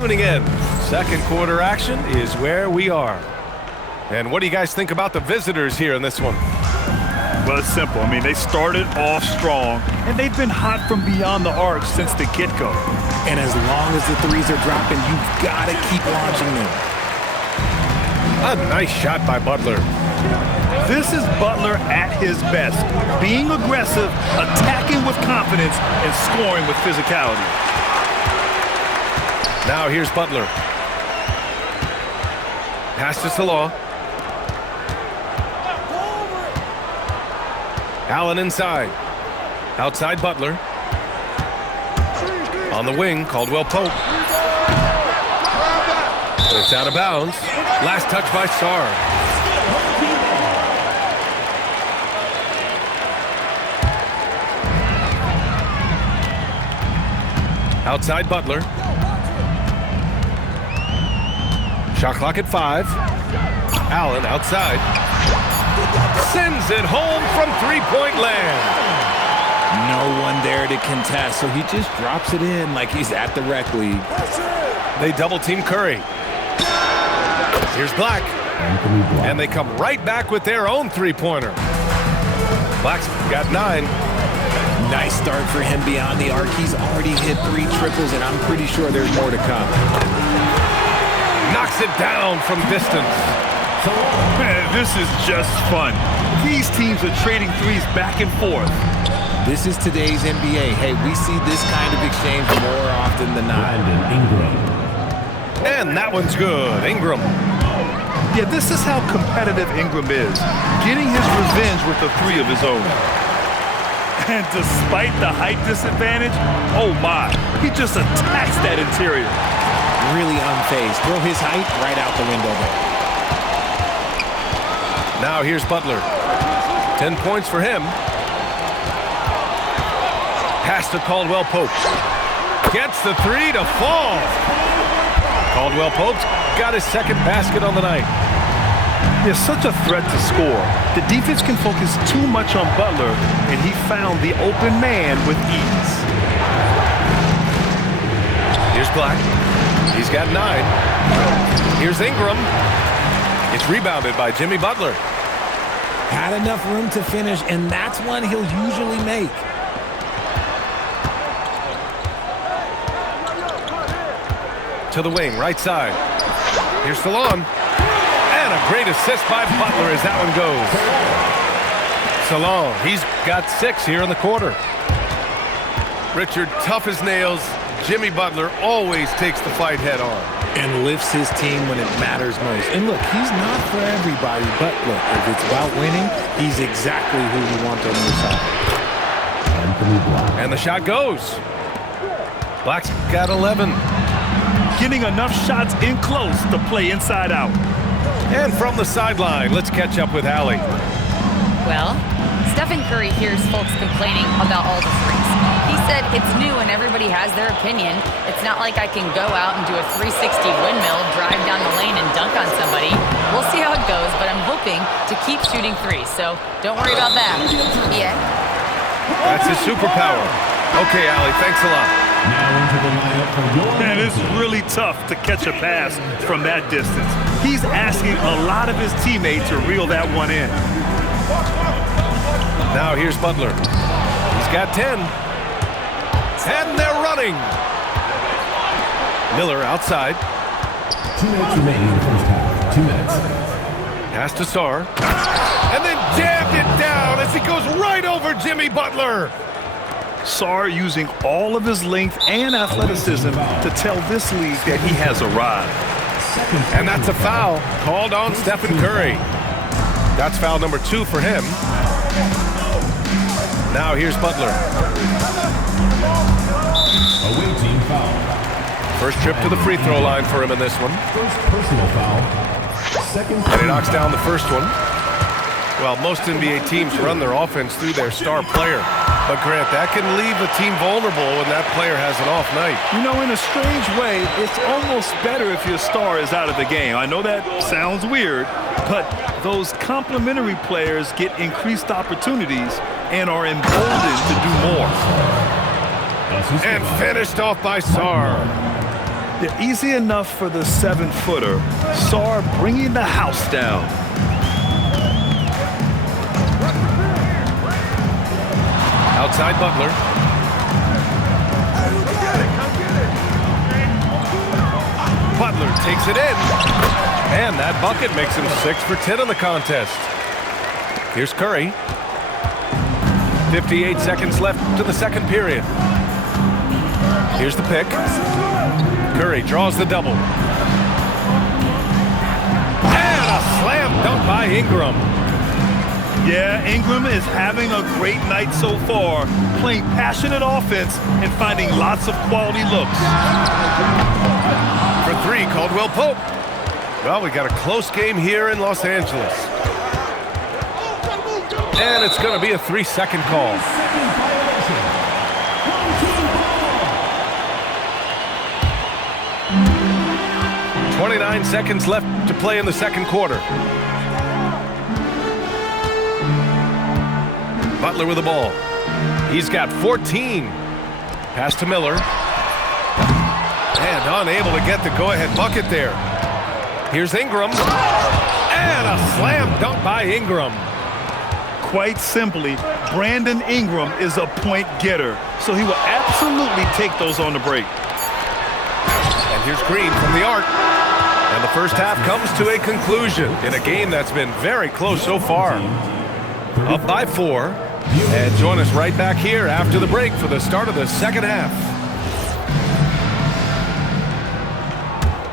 Tuning in, second quarter action is where we are. And what do you guys think about the visitors here in this one? Well, it's simple. I mean, they started off strong, and they've been hot from beyond the arc since the get-go. And as long as the threes are dropping, you've got to keep launching them. A nice shot by Butler. This is Butler at his best, being aggressive, attacking with confidence, and scoring with physicality. Now here's Butler. Pass to Salah. Allen inside. Outside Butler. On the wing, Caldwell Pope. It's out of bounds. Last touch by Sarr. Outside Butler. Shot clock at 5. Allen outside. Sends it home from three-point land. No one there to contest, so he just drops it in like he's at the rec league. They double-team Curry. Here's Black. And they come right back with their own three-pointer. Black's got 9. Nice start for him beyond the arc. He's already hit 3 triples, and I'm pretty sure there's more to come. Knocks it down from distance. Man, this is just fun. These teams are trading threes back and forth. This is today's NBA. Hey, we see this kind of exchange more often than not. And that one's good. Ingram. Yeah, this is how competitive Ingram is, getting his revenge with a 3 of his own. And despite the height disadvantage, oh my, he just attacks that interior. Really unfazed. Throw his height right out the window there. Now here's Butler. 10 points for him. Pass to Caldwell Pope. Gets the 3 to fall. Caldwell Pope's got his second basket on the night. He's such a threat to score. The defense can focus too much on Butler, and he found the open man with ease. Here's Black. He's got 9. Here's Ingram. It's rebounded by Jimmy Butler. Had enough room to finish, and that's one he'll usually make. To the wing, right side. Here's Salon. And a great assist by Butler as that one goes. Salon, he's got 6 here in the quarter. Richard, tough as nails. Jimmy Butler always takes the fight head on. And lifts his team when it matters most. And look, he's not for everybody, but look, if it's about winning, he's exactly who you want on your side. And the shot goes. Black's got 11. Getting enough shots in close to play inside out. And from the sideline, let's catch up with Allie. Well, Stephen Curry hears folks complaining about all the threes. He said it's new and everybody has their opinion. It's not like I can go out and do a 360 windmill, drive down the lane, and dunk on somebody. We'll see how it goes, but I'm hoping to keep shooting threes, so don't worry about that. Yeah. That's his superpower. Okay, Allie, thanks a lot. Man, it's really tough to catch a pass from that distance. He's asking a lot of his teammates to reel that one in. Now here's Butler. He's got 10. And they're running. Miller outside. 2 minutes remaining in the first half. 2 minutes. Pass to Sarr. And then jammed it down as he goes right over Jimmy Butler. Sarr using all of his length and athleticism to tell this league that he has arrived. And that's a foul called on Stephen Curry. That's foul number 2 for him. Now here's Butler. Away team foul. First trip to the free throw line for him in this one. First personal foul. Second. And he knocks down the first one. Well, most NBA teams run their offense through their star player. But Grant, that can leave a team vulnerable when that player has an off night. You know, in a strange way, it's almost better if your star is out of the game. I know that sounds weird, but those complementary players get increased opportunities and are emboldened to do more. And finished off by Sarr. Yeah, easy enough for the 7-footer. Sarr bringing the house down. Outside Butler. Butler takes it in. And that bucket makes him 6 for 10 in the contest. Here's Curry. 58 seconds left to the second period. Here's the pick. Curry draws the double. And a slam dunk by Ingram. Yeah, Ingram is having a great night so far, playing passionate offense and finding lots of quality looks. For 3, Caldwell Pope. Well, we got a close game here in Los Angeles. And it's going to be a 3-second call. "29 seconds left to play in the second quarter. Butler with the ball. He's got 14. Pass to Miller. And unable to get the go-ahead bucket there. Here's Ingram. And a slam dunk by Ingram. Quite simply, Brandon Ingram is a point getter, so he will absolutely take those on the break. And here's Green from the arc. And the first half comes to a conclusion in a game that's been very close so far. Up by 4. And join us right back here after the break for the start of the second half.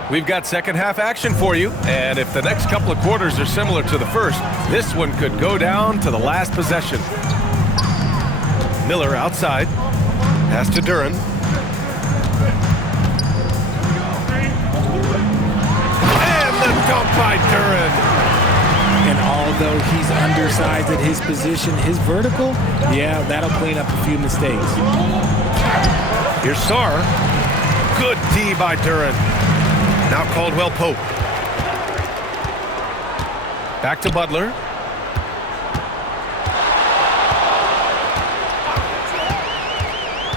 We've got second half action for you, and if the next couple of quarters are similar to the first, this one could go down to the last possession. Miller outside. Pass to Duren. And the dunk by Duren. And although he's undersized at his position, his vertical, yeah, that'll clean up a few mistakes. Here's Sarr. Good D by Duren. Now Caldwell Pope. Back to Butler.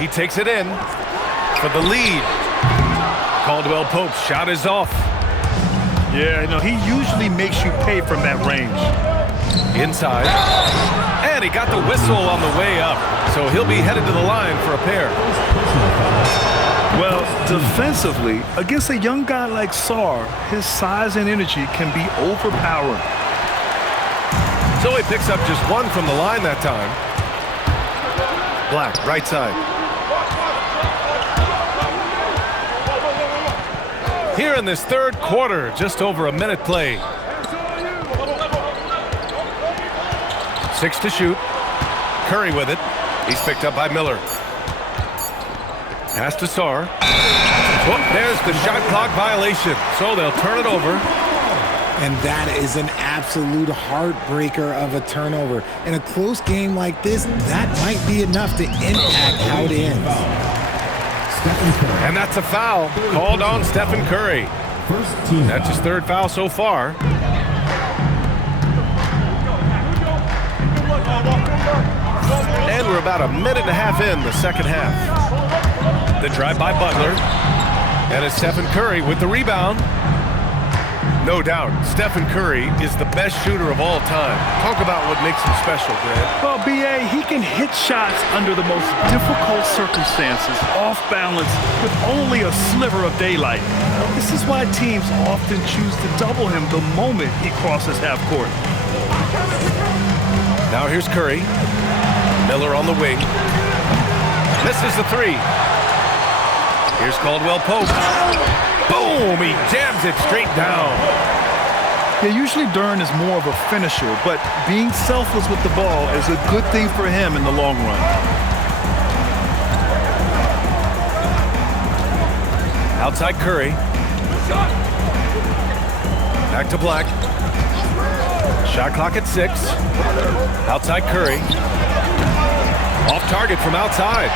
He takes it in for the lead. Caldwell Pope's shot is off. Yeah, no, he usually makes you pay from that range. Inside. And he got the whistle on the way up, so he'll be headed to the line for a pair. Well, defensively, against a young guy like Sarr, his size and energy can be overpowering. So he picks up just 1 from the line that time. Black, right side. Here in this third quarter, just over a minute played. 6 to shoot. Curry with it. He's picked up by Miller. Pass to Sarr. Oh, there's the shot clock violation, so they'll turn it over. And that is an absolute heartbreaker of a turnover. In a close game like this, that might be enough to impact how it ends. And that's a foul called on Stephen Curry. That's his 3rd foul so far. And we're about a minute and a half in the second half. The drive by Butler. And it's Stephen Curry with the rebound. No doubt, Stephen Curry is the best shooter of all time. Talk about what makes him special, Grant. Well, B.A., he can hit shots under the most difficult circumstances, off balance, with only a sliver of daylight. This is why teams often choose to double him the moment he crosses half court. Now here's Curry. Miller on the wing. Misses the 3. Here's Caldwell Pope. Boom! He jams it straight down. Yeah, usually Duren is more of a finisher, but being selfless with the ball is a good thing for him in the long run. Outside Curry. Back to Black. Shot clock at 6. Outside Curry. Off target from outside.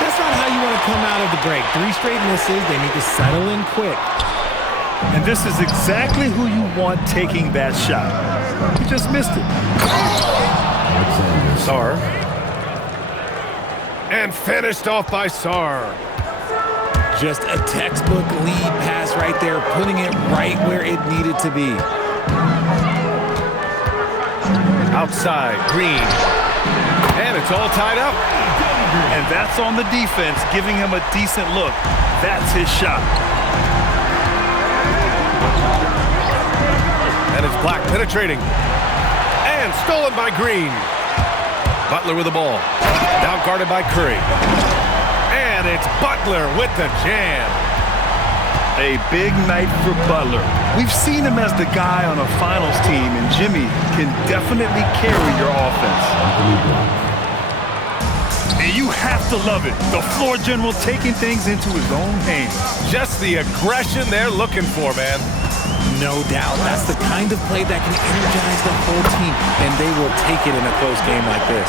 That's not how you want to come out of the break. 3 straight misses. They need to settle in quick. And this is exactly who you want taking that shot. He just missed it. Sarr. And finished off by Sarr. Just a textbook lead pass right there, putting it right where it needed to be. Outside, Green. And it's all tied up. And that's on the defense, giving him a decent look. That's his shot. And it's Black penetrating. And stolen by Green. Butler with the ball. Now guarded by Curry. And it's Butler with the jam. A big night for Butler. We've seen him as the guy on a finals team, and Jimmy can definitely carry your offense. And you have to love it. The floor general taking things into his own hands. Just the aggression they're looking for, man. No doubt. That's the kind of play that can energize the whole team, and they will take it in a close game like this.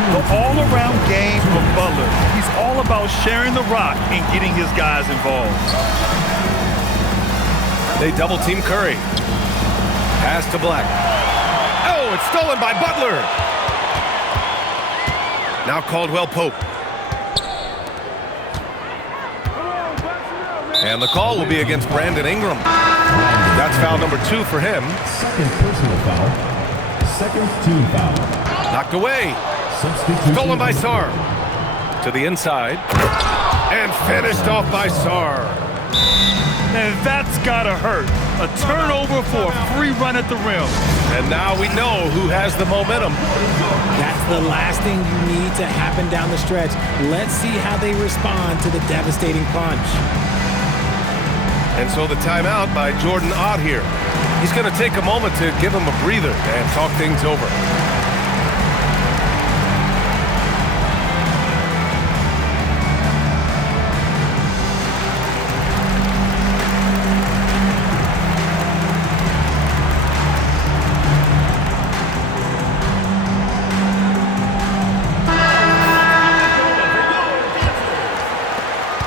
The all-around game of Butler. He's all about sharing the rock and getting his guys involved. They double-team Curry. Pass to Black. Oh, it's stolen by Butler. Now Caldwell Pope. And the call will be against Brandon Ingram. That's foul number 2 for him. Second personal foul. Second team foul. Knocked away. Stolen by Sarr. To the inside. And finished off by Sarr. And that's gotta hurt. A turnover for a free run at the rim. And now we know who has the momentum. That's the last thing you need to happen down the stretch. Let's see how they respond to the devastating punch. And so the timeout by Jordan Ott here. He's going to take a moment to give him a breather and talk things over.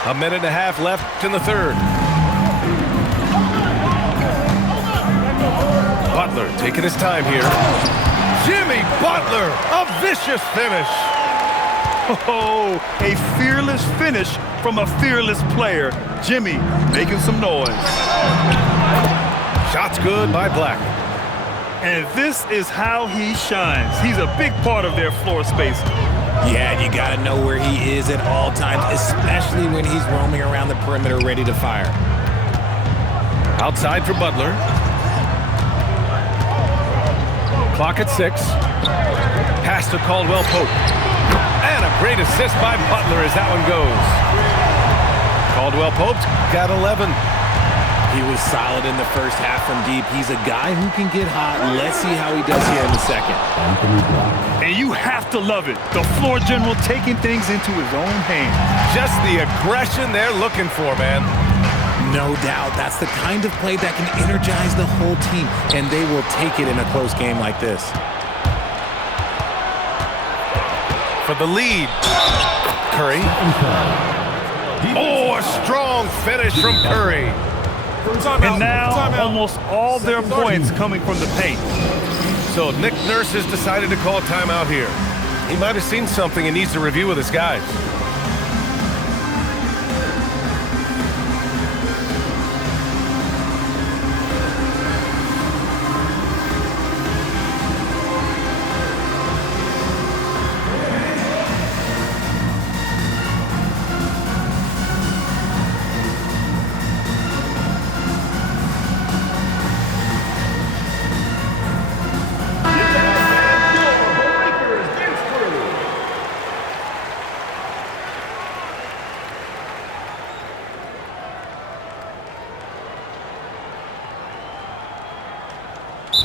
A minute and a half left in the third. Butler taking his time here. Jimmy Butler, a vicious finish. Oh, a fearless finish from a fearless player. Jimmy making some noise. Shots good by Black. And this is how he shines. He's a big part of their floor space. Yeah, you got to know where he is at all times, especially when he's roaming around the perimeter ready to fire. Outside for Butler. Clock at 6. Pass to Caldwell Pope. And a great assist by Butler as that one goes. Caldwell Pope's got 11. He was solid in the first half from deep. He's a guy who can get hot. Let's see how he does here in the second. And you have to love it. The floor general taking things into his own hands. Just the aggression they're looking for, man. No doubt. That's the kind of play that can energize the whole team, and they will take it in a close game like this. For the lead, Curry. Oh, a strong finish from Curry. And now almost all their points coming from the paint. So Nick Nurse has decided to call timeout here. He might have seen something and needs to review with his guys.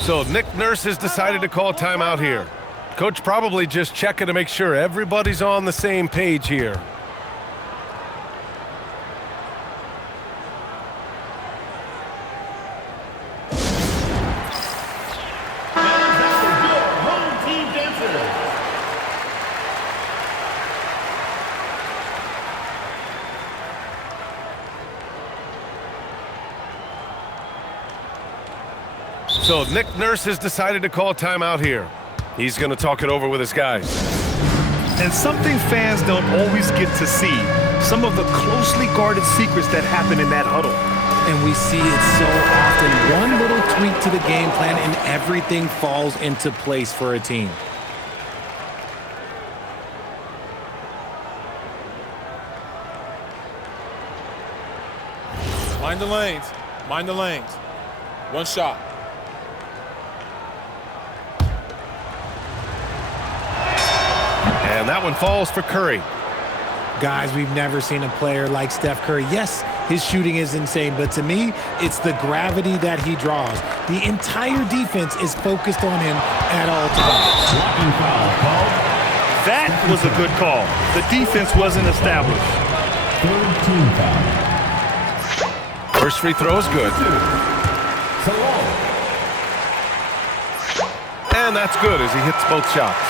So Nick Nurse has decided to call timeout here. Coach probably just checking to make sure everybody's on the same page here. So Nick Nurse has decided to call timeout here. He's going to talk it over with his guys. And something fans don't always get to see. some of the closely guarded secrets that happen in that huddle. And we see it so often. One little tweak to the game plan and everything falls into place for a team. Mind the lanes. Mind the lanes. One shot. And that one falls for Curry. Guys, we've never seen a player like Steph Curry. Yes, his shooting is insane, but to me, it's the gravity that he draws. The entire defense is focused on him at all times. That was a good call. The defense wasn't established. Third team foul. First free throw is good. And that's good as he hits both shots.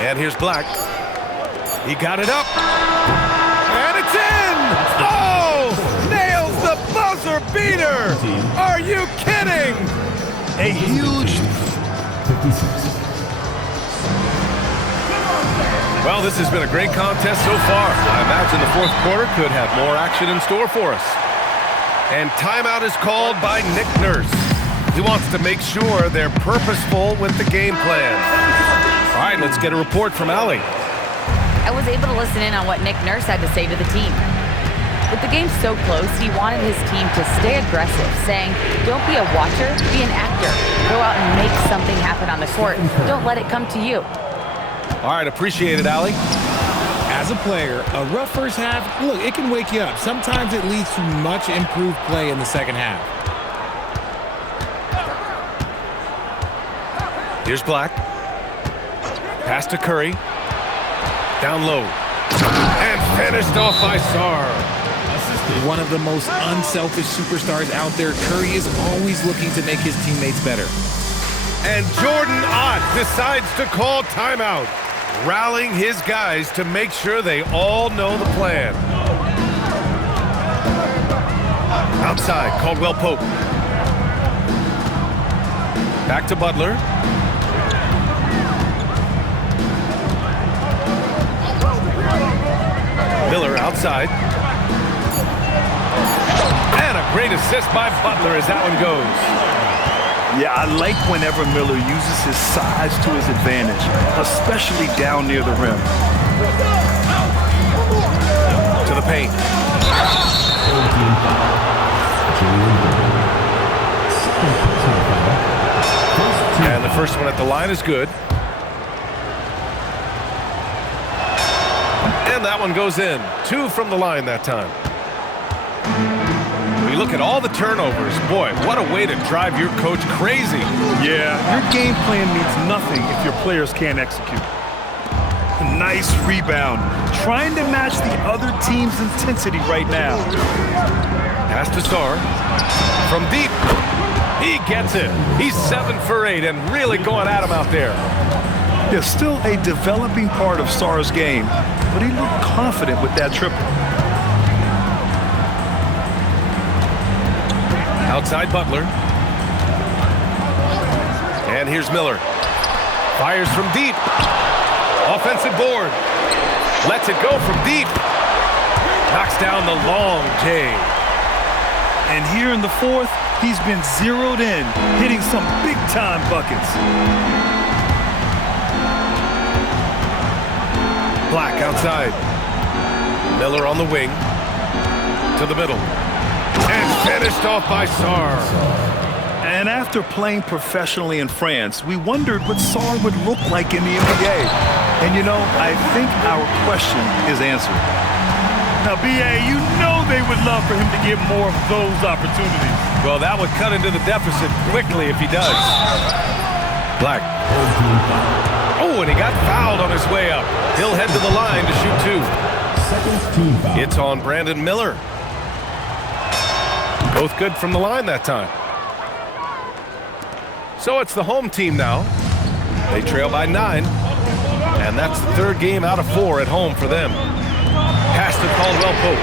And here's Black. He got it up. And it's in! Oh! Nails the buzzer beater! Are you kidding? A huge... 56. Well, this has been a great contest so far. I imagine the fourth quarter could have more action in store for us. And timeout is called by Nick Nurse. He wants to make sure they're purposeful with the game plan. All right, let's get a report from Allie. I was able to listen in on what Nick Nurse had to say to the team. With the game so close, he wanted his team to stay aggressive, saying, don't be a watcher, be an actor. Go out and make something happen on the court. Don't let it come to you. All right, appreciate it, Allie. As a player, a rough first half, look, it can wake you up. Sometimes it leads to much improved play in the second half. Here's Black. Pass to Curry. Down low. And finished off by Sarr. One of the most unselfish superstars out there, Curry is always looking to make his teammates better. And Jordan Ott decides to call timeout, rallying his guys to make sure they all know the plan. Outside, Caldwell Pope. Back to Butler. Miller outside. And a great assist by Butler as that one goes. Yeah, I like whenever Miller uses his size to his advantage, especially down near the rim. To the paint. And the first one at the line is good. And that one goes in. 2 from the line that time. We look at all the turnovers. Boy, what a way to drive your coach crazy. Yeah, your game plan means nothing if your players can't execute. Nice rebound. Trying to match the other team's intensity right now. Pass to Sarr. From deep. He gets it. He's 7 for 8 and really going at him out there. There's still a developing part of Sarr's game, but he looked confident with that triple. Outside Butler. And here's Miller. Fires from deep. Offensive board. Lets it go from deep. Knocks down the long J. And here in the fourth, he's been zeroed in, hitting some big-time buckets. Black outside. Miller on the wing. To the middle. And finished off by Sarr. And after playing professionally in France, we wondered what Sarr would look like in the NBA. And you know, I think our question is answered. Now, B.A., you know they would love for him to get more of those opportunities. Well, that would cut into the deficit quickly if he does. Black. Oh, and he got fouled on his way up. He'll head to the line to shoot 2. Second team foul. It's on Brandon Miller. Both good from the line that time. So it's the home team now. They trail by 9. And that's the 3rd game out of 4 at home for them. Pass to Caldwell Pope.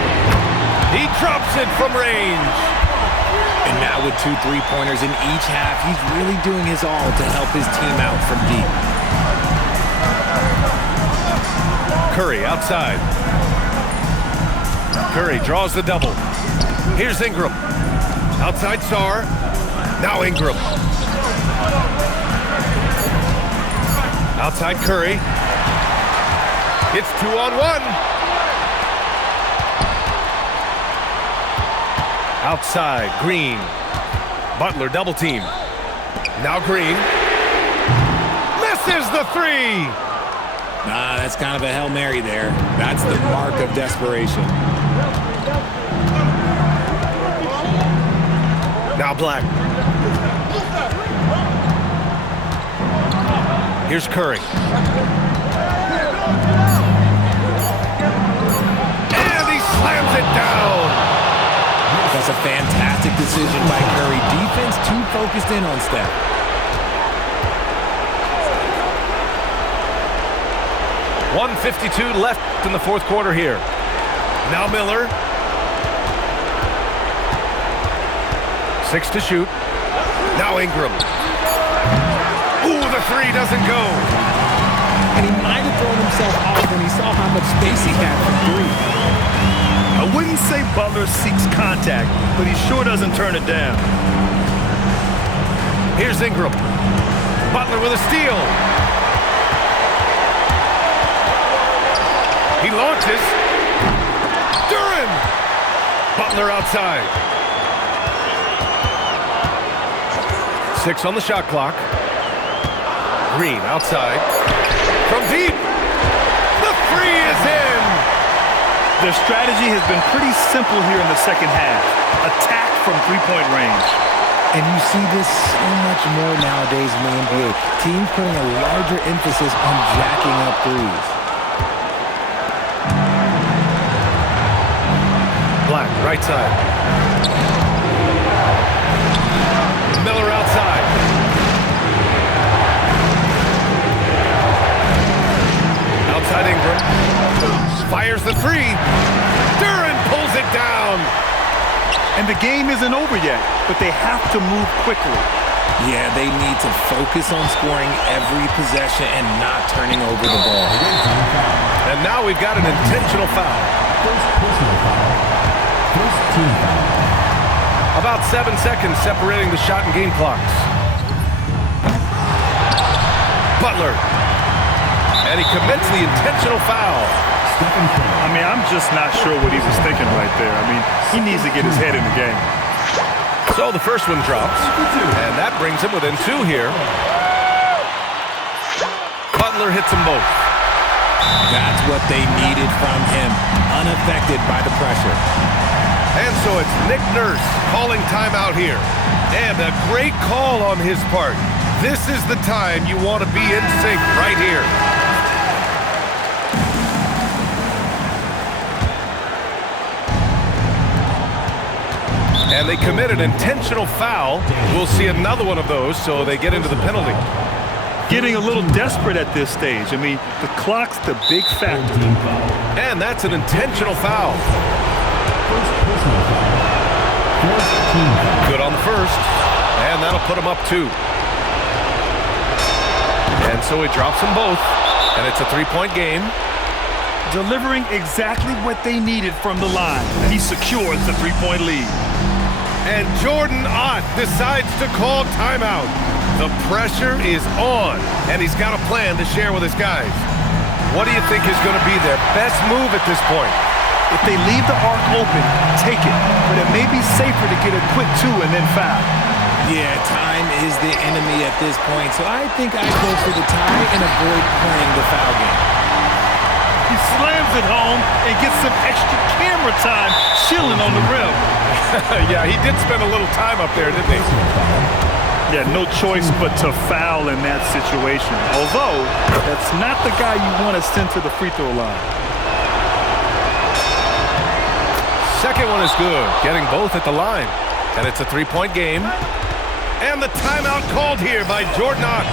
He drops it from range. And now with 2 3-pointers in each half, he's really doing his all to help his team out from deep. Curry outside. Curry draws the double. Here's Ingram. Outside Sarr. Now Ingram. Outside Curry. It's 2-on-1. Outside Green. Butler double team. Now Green. Misses the three. Nah, that's kind of a Hail Mary there. That's the mark of desperation. Now Black. Here's Curry. And he slams it down. That's a fantastic decision by Curry. Defense too focused in on Steph. .152 left in the fourth quarter here. Now Miller. 6 to shoot. Now Ingram. Ooh, the three doesn't go. And he might have thrown himself off when he saw how much space he had for three. I wouldn't say Butler seeks contact, but he sure doesn't turn it down. Here's Ingram. Butler with a steal. He launches. Duren. Butler outside. 6 on the shot clock. Green outside. From deep. The three is in. Their strategy has been pretty simple here in the second half. Attack from three-point range. And you see this so much more nowadays in the NBA. Teams putting a larger emphasis on jacking up threes. Black, right side. Miller outside. Outside Ingram. Fires the three. Duren pulls it down. And the game isn't over yet, but they have to move quickly. Yeah, they need to focus on scoring every possession and not turning over the ball. And now we've got an intentional foul. First personal foul. First team foul. About 7 seconds separating the shot and game clocks. Butler. And he commits the intentional foul. I mean, I'm just not sure what he was thinking right there. I mean, he needs to get his head in the game. So the first one drops, and that brings him within 2 here. Butler hits them both. That's what they needed from him, unaffected by the pressure. And so it's Nick Nurse calling timeout here. And a great call on his part. This is the time you want to be in sync right here. And they commit an intentional foul. We'll see another one of those, so they get into the penalty. Getting a little desperate at this stage. I mean, the clock's the big factor. And that's an intentional foul. First personal foul. First team foul. Good on the first. And that'll put him up 2. And so he drops them both. And it's a 3-point game. Delivering exactly what they needed from the line. He secures the 3-point lead. And Jordan Ott decides to call timeout. The pressure is on, and he's got a plan to share with his guys. What do you think is going to be their best move at this point? If they leave the arc open, take it. But it may be safer to get a quick 2 and then foul. Yeah, time is the enemy at this point, so I think I'd go for the tie and avoid playing the foul game. He slams it home and gets some extra camera time chilling on the rim. Yeah, he did spend a little time up there, didn't he? Yeah, no choice but to foul in that situation. Although, that's not the guy you want to send to the free throw line. Second one is good, getting both at the line. And it's a 3-point game. And the timeout called here by Jordan Ott.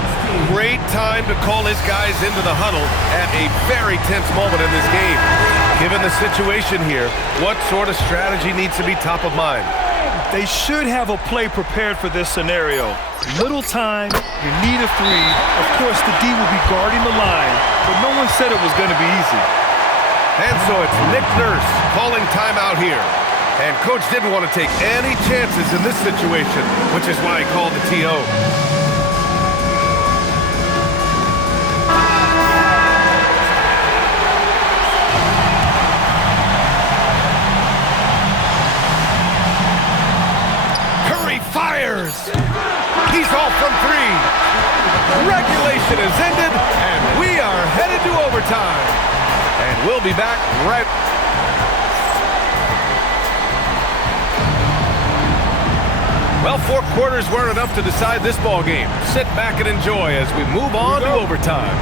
Great time to call his guys into the huddle at a very tense moment in this game. Given the situation here, what sort of strategy needs to be top of mind? They should have a play prepared for this scenario. Little time, you need a 3. Of course, the D will be guarding the line, but no one said it was going to be easy. And so it's Nick Nurse calling timeout here. And Coach didn't want to take any chances in this situation, which is why he called the TO. Curry fires! He's off from three. Regulation is ended, and we are headed to overtime. And we'll be back right... Well, 4 quarters weren't enough to decide this ball game. Sit back and enjoy as we move on to overtime.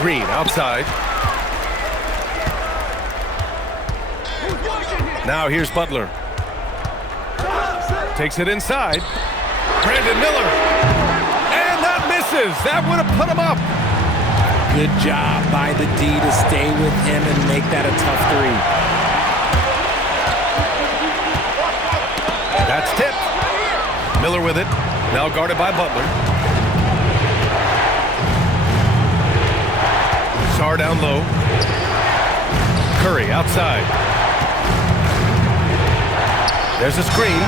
Green outside. Now here's Butler. Takes it inside. Brandon Miller. And that misses. That would have put him up. Good job by the D to stay with him and make that a tough three. That's tipped. Miller with it. Now guarded by Butler. Sarr down low. Curry outside. There's a screen.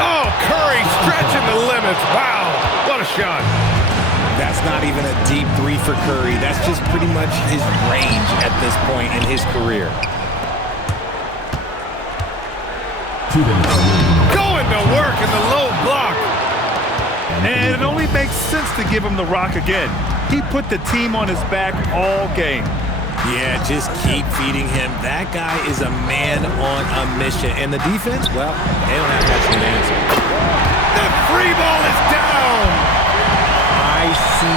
Oh, Curry stretching the limits. Wow, what a shot. That's not even a deep three for Curry. That's just pretty much his range at this point in his career. 2 minutes. Going to work in the low block. And it only makes sense to give him the rock again. He put the team on his back all game. Yeah, just keep feeding him. That guy is a man on a mission. And the defense, well, they don't have much of an answer. The free ball is down. ICE,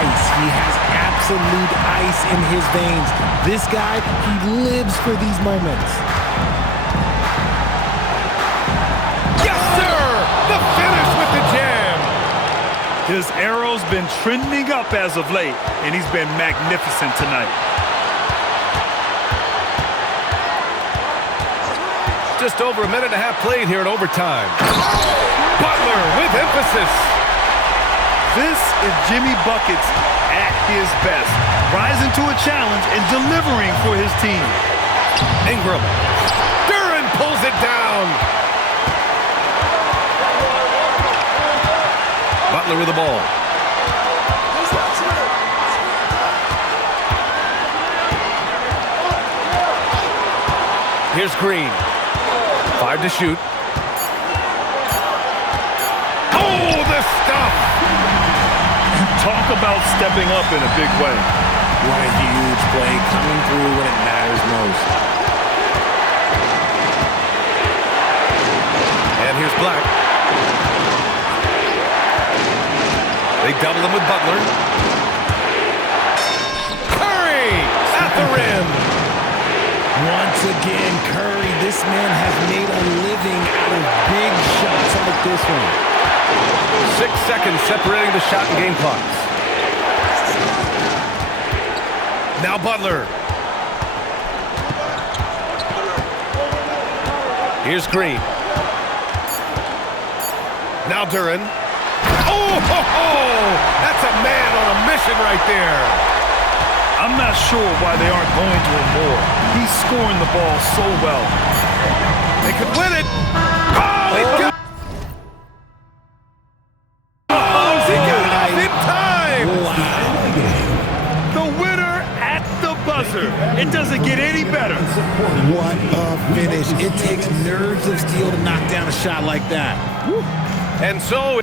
ice. He has absolute ice in his veins. This guy, he lives for these moments. Yes, sir. The finish with the jam. His arrow's been trending up as of late, and he's been magnificent tonight. Just over a minute and a half played here in overtime. Butler with emphasis. This is Jimmy Buckets at his best, rising to a challenge and delivering for his team. Ingram. Duren pulls it down. Butler with the ball. Here's Green. 5 to shoot. Oh, the stuff! Talk about stepping up in a big way. What a huge play coming through when it matters most. And here's Black. They double him with Butler. Curry at the rim. Once again, Curry, this man has made a living out of big shots like this one. 6 seconds separating the shot and game clocks. Now Butler. Here's Green. Now Duren. Oh, ho, ho! That's a man on a mission right there. I'm not sure why they aren't going to him more. He's scoring the ball so well. They could win it. Oh, he got in time. The winner at the buzzer. It doesn't get any better. What a finish. It takes nerves of steel to knock down a shot like that. And so